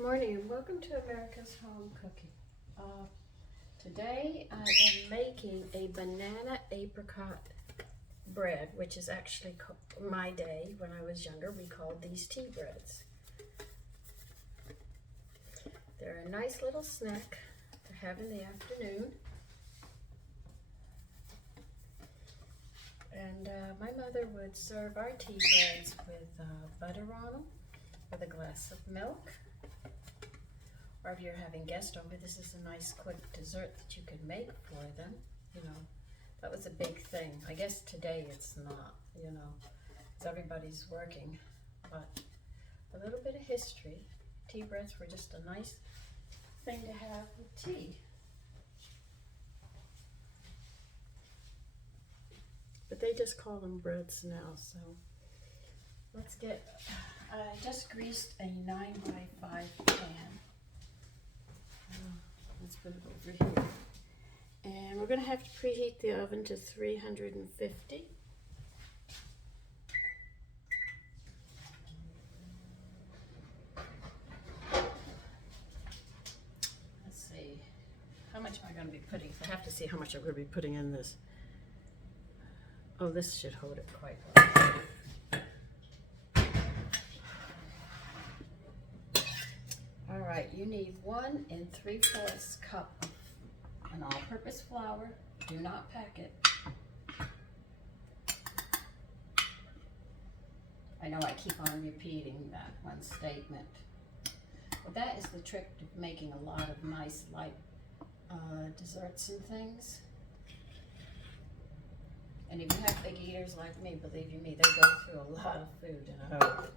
Good morning and welcome to America's Home Cooking. Today I am making a banana-apricot bread, which is actually my day. When I was younger, we called these tea breads. They're a nice little snack to have in the afternoon. And my mother would serve our tea breads with butter on them, with a glass of milk. Or if you're having guests over, this is a nice quick dessert that you could make for them. You know, that was a big thing. I guess today it's not, you know, because everybody's working. But a little bit of history. Tea breads were just a nice thing to have with tea. But they just call them breads now, so let's get, I just greased a 9x5 pan. Let's put it over here. And we're going to have to preheat the oven to 350. Let's see. How much am I going to be putting? I have to see how much I'm going to be putting in this. Oh, this should hold it quite well. All right, you need 1 3/4 cup of an all-purpose flour. Do not pack it. I know I keep on repeating that one statement, but that is the trick to making a lot of nice light desserts and things. And if you have big eaters like me, believe you me, they go through a lot of food in a hurry.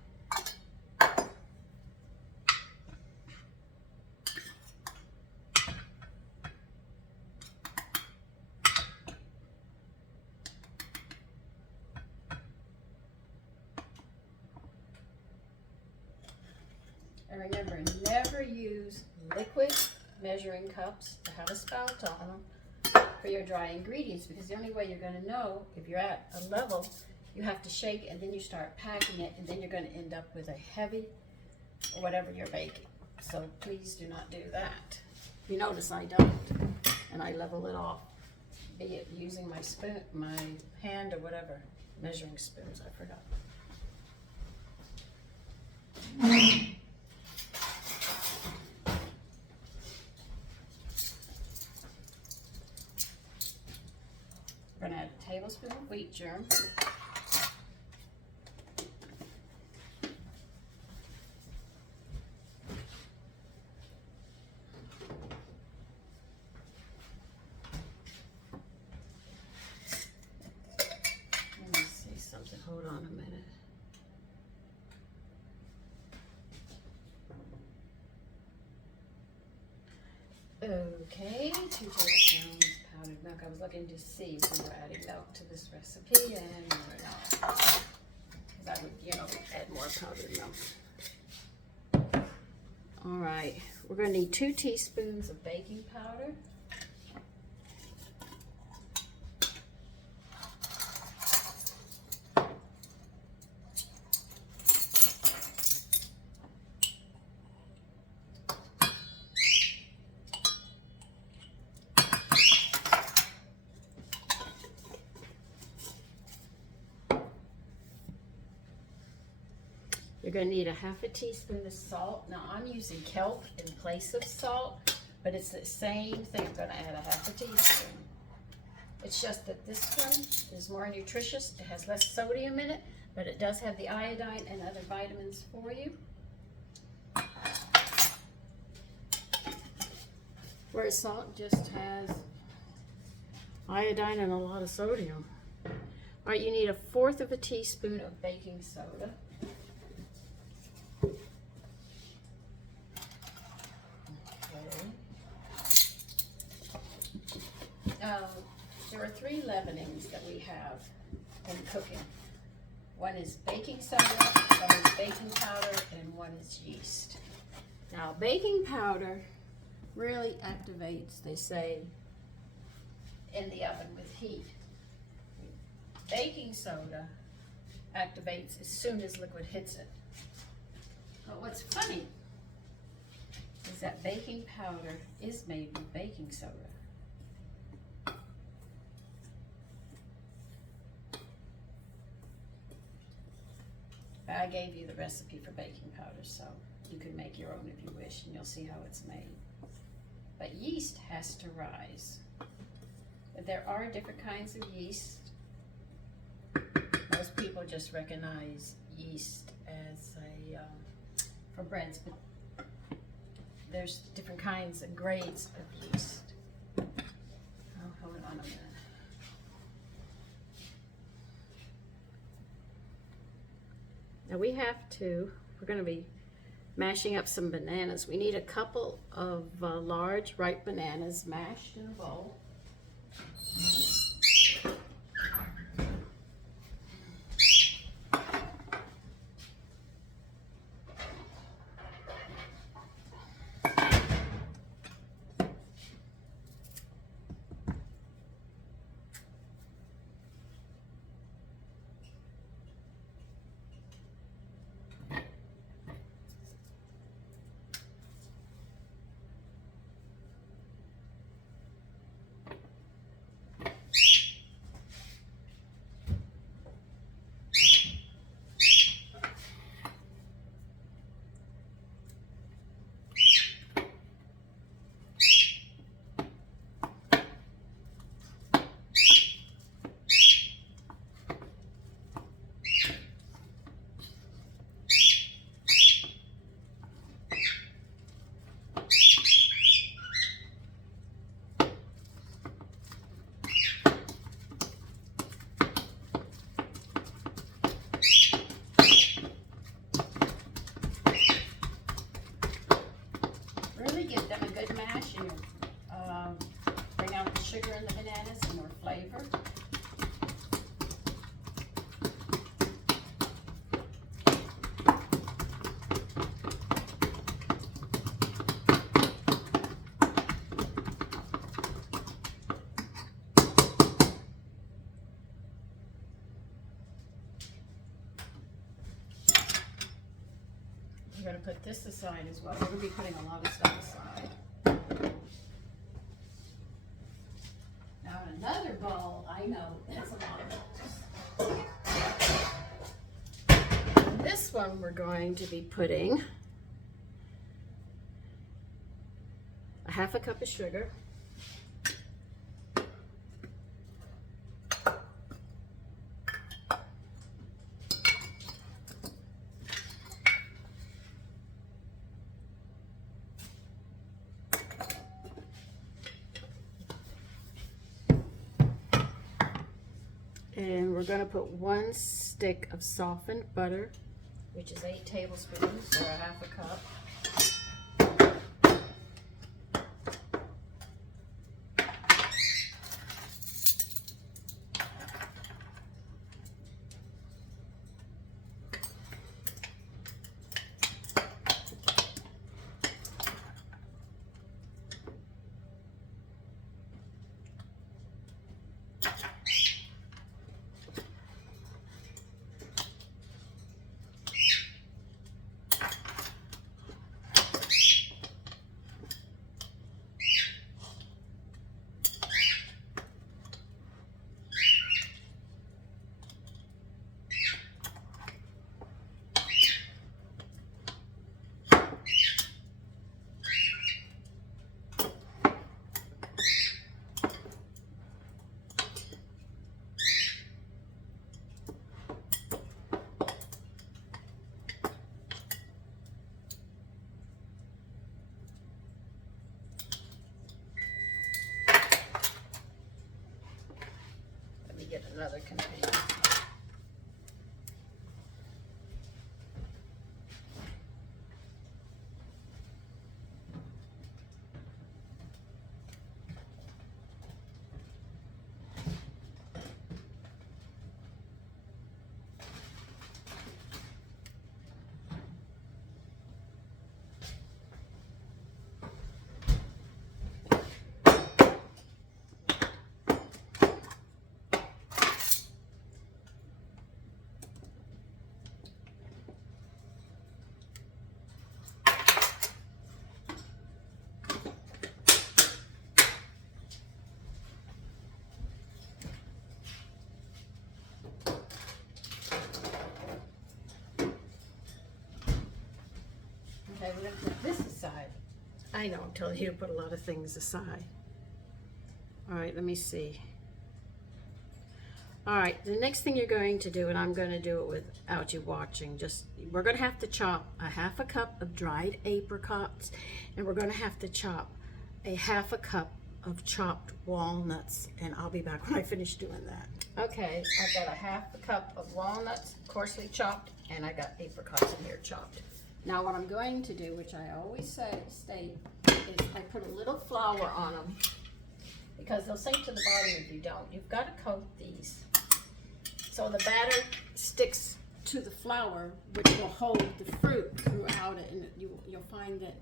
And remember, never use liquid measuring cups that have a spout on them for your dry ingredients, because the only way you're going to know if you're at a level, you have to shake and then you start packing it, and then you're going to end up with a heavy or whatever you're baking. So please do not do that. You notice I don't, and I level it off, be it using my spoon, my hand, or whatever measuring spoons. I forgot. We're going to add a tablespoon of wheat germ. Let me see something. Hold on a minute. Okay, 2 tablespoons powdered milk. I was looking to see if we were adding milk to this recipe, and we're not. Because I would, you know, add more powdered milk. All right, we're going to need 2 teaspoons of baking powder. You're going to need a 1/2 teaspoon of salt. Now I'm using kelp in place of salt, but it's the same thing. I'm going to add a 1/2 teaspoon. It's just that this one is more nutritious. It has less sodium in it, but it does have the iodine and other vitamins for you. Whereas salt just has iodine and a lot of sodium. All right, you need a 1/4 teaspoon of baking soda. There are 3 leavenings that we have in cooking. One is baking soda, one is baking powder, and one is yeast. Now, baking powder really activates, they say, in the oven with heat. Baking soda activates as soon as liquid hits it. But what's funny that baking powder is made with baking soda. But I gave you the recipe for baking powder, so you can make your own if you wish, and you'll see how it's made. But yeast has to rise. But there are different kinds of yeast. Most people just recognize yeast as a for breads, but there's different kinds and grades of yeast. Oh, hold on a minute. Now we're going to be mashing up some bananas. We need a couple of large ripe bananas mashed in a bowl. Give them a good mash and bring out the sugar in the bananas and more flavor. We're going to put this aside as well. We're going to be putting a lot of stuff aside. Now in another bowl, I know that's a lot of bowls. In this one we're going to be putting a half a cup of sugar. And we're going to put 1 stick of softened butter, which is 8 tablespoons, or a half a cup. Get another container. I don't tell you to put a lot of things aside. All right, let me see. All right, the next thing you're going to do, and I'm going to do it without you watching, we're going to have to chop a half a cup of dried apricots, and we're going to have to chop a half a cup of chopped walnuts, and I'll be back when I finish doing that. Okay, I've got a half a cup of walnuts, coarsely chopped, and I got apricots in here chopped. Now what I'm going to do, which I always state, is I put a little flour on them, because they'll sink to the bottom if you don't. You've got to coat these so the batter sticks to the flour, which will hold the fruit throughout it, and you'll find that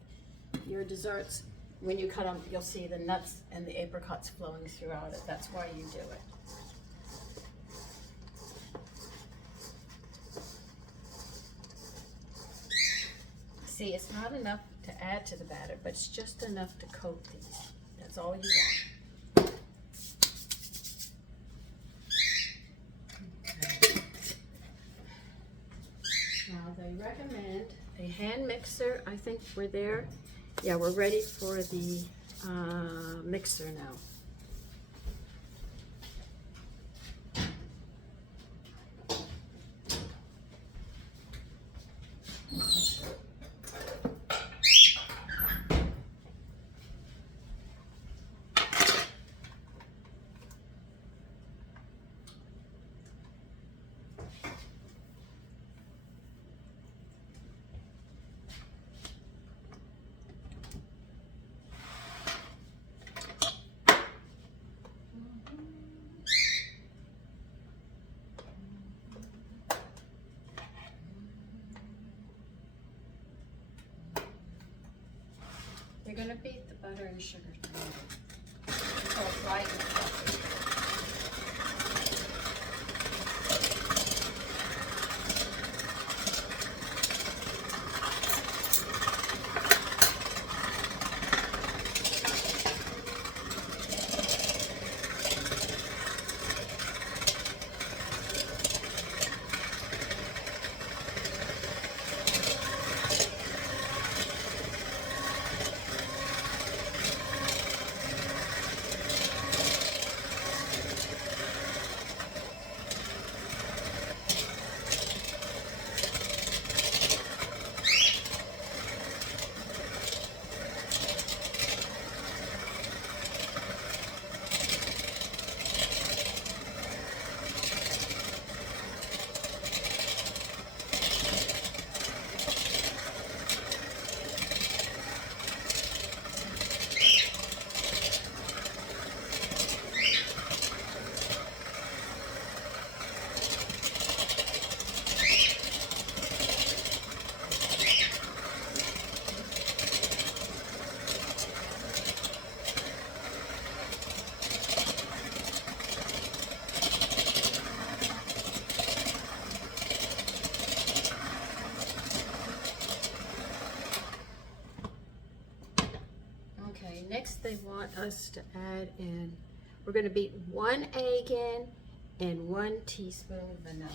your desserts, when you cut them, you'll see the nuts and the apricots flowing throughout it. That's why you do it. See, it's not enough to add to the batter, but it's just enough to coat these. That's all you want. Okay. Now they recommend a hand mixer. I think we're there. Yeah, we're ready for the mixer now. You're going to beat the butter and sugar together until it's light and fluffy. Okay, next they want us to add in, we're going to beat 1 egg in and 1 teaspoon of vanilla.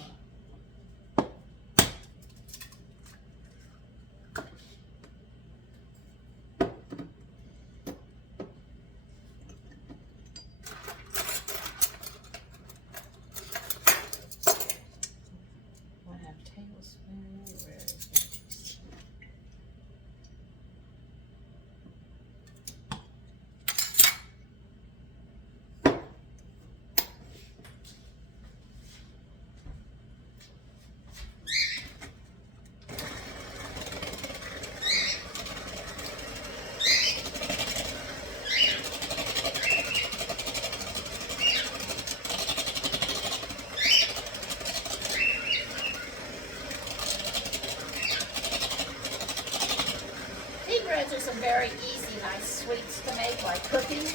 Teabreads are some very easy, nice sweets to make, like cookies.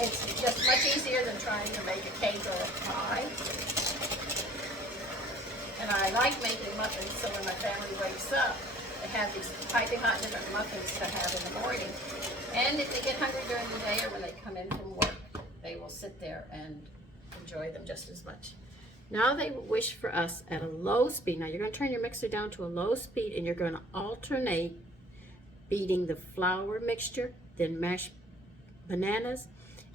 It's just much easier than trying to make a cake or a pie. And I like making muffins, so when my family wakes up, they have these piping hot different muffins to have in the morning. And if they get hungry during the day or when they come in from work, they will sit there and enjoy them just as much. Now they wish for us at a low speed. Now you're going to turn your mixer down to a low speed and you're going to alternate beating the flour mixture, then mashed bananas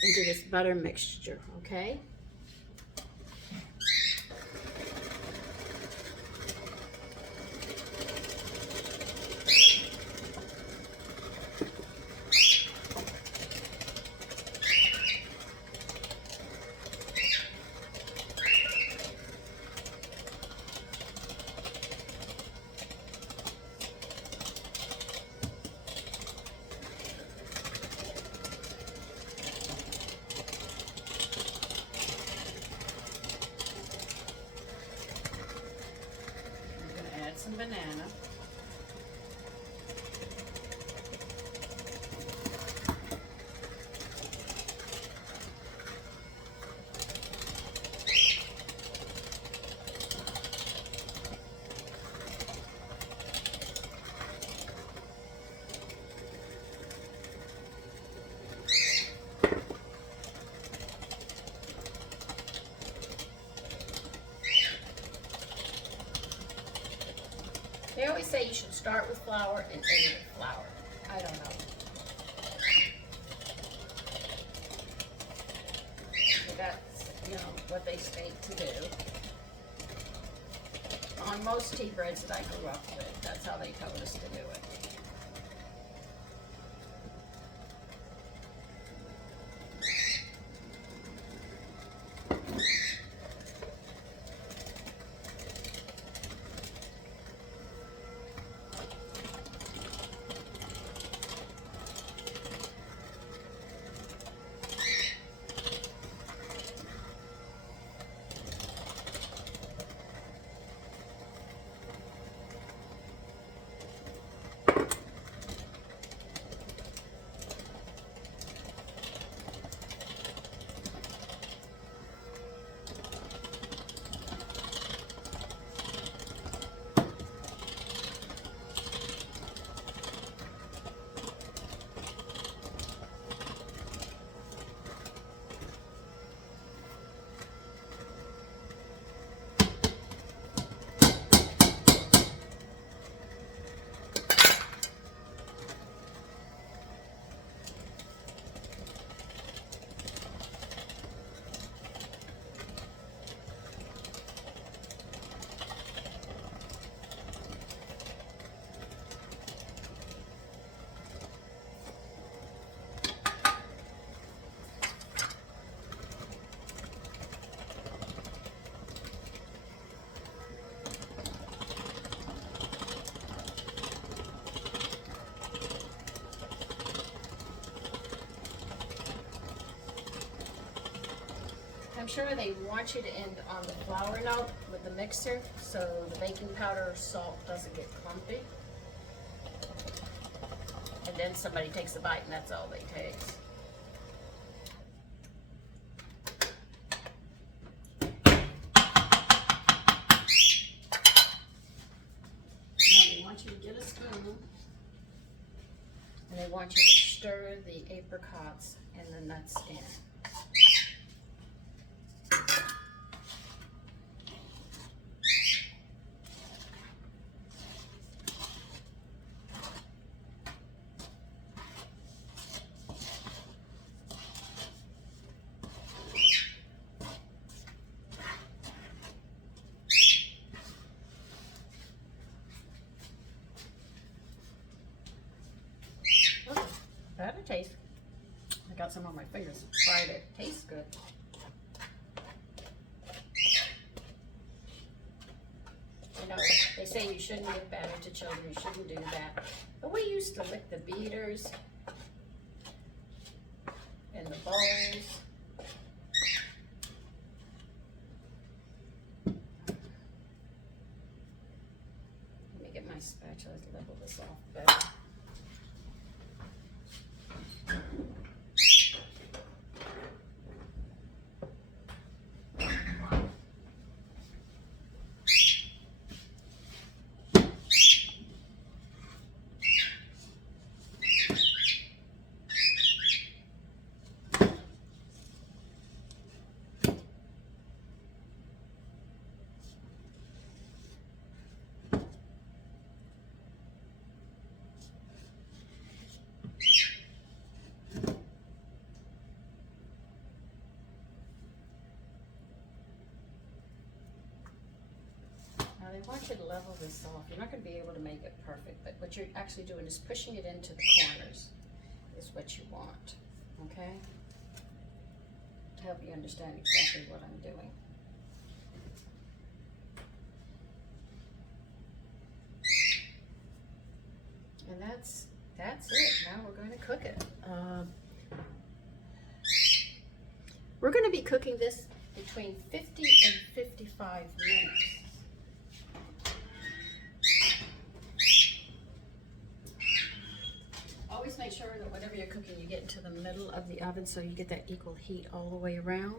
into this butter mixture, okay? Some banana. They always say you should start with flour and end with flour. I don't know. But that's, you know, what they state to do. On most tea breads that I grew up with, that's how they told us to do it. I'm sure they want you to end on the flour note with the mixer so the baking powder or salt doesn't get clumpy. And then somebody takes a bite and that's all they taste. Now they want you to get a spoon and they want you to stir the apricots and the nuts in. That it tastes. I got some on my fingers. Fried it. Tastes good. You know, they say you shouldn't give batter to children. You shouldn't do that. But we used to lick the beaters and the bowls. Let me get my spatula to level this off better. want you to level this off. You're not going to be able to make it perfect, but what you're actually doing is pushing it into the corners is what you want, okay? To help you understand exactly what I'm doing. And that's it. Now we're going to cook it. We're going to be cooking this between 50 and 55 minutes. Always make sure that whatever you're cooking, you get into the middle of the oven so you get that equal heat all the way around.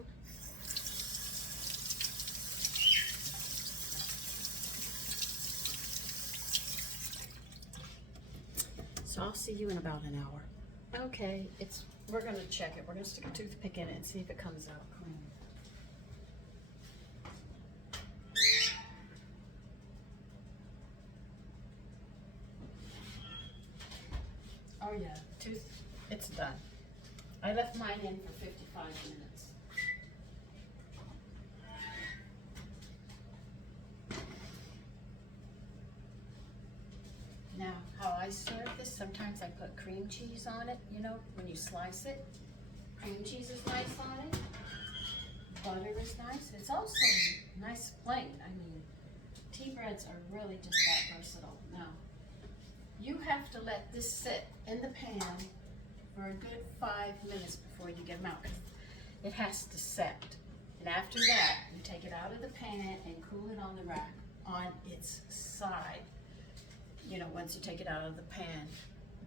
So I'll see you in about an hour. Okay, we're going to check it. We're going to stick a toothpick in it and see if it comes out clean. Oh yeah, it's done. I left mine in for 55 minutes. Now, how I serve this, sometimes I put cream cheese on it, you know, when you slice it. Cream cheese is nice on it. Butter is nice. It's also nice plain. I mean, tea breads are really just that versatile. Now, you have to let this sit in the pan for a good 5 minutes before you get them out. It has to set. And after that, you take it out of the pan and cool it on the rack on its side. You know, once you take it out of the pan,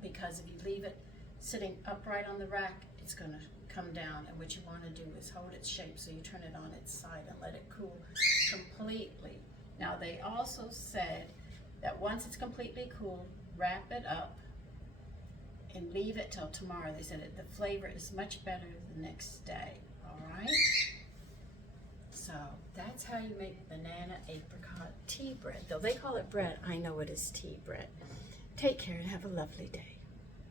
because if you leave it sitting upright on the rack, it's going to come down. And what you want to do is hold its shape, so you turn it on its side and let it cool completely. Now, they also said that once it's completely cool, wrap it up and leave it till tomorrow. They said the flavor is much better the next day. All right? So that's how you make banana-apricot tea bread. Though they call it bread, I know it is tea bread. Take care and have a lovely day.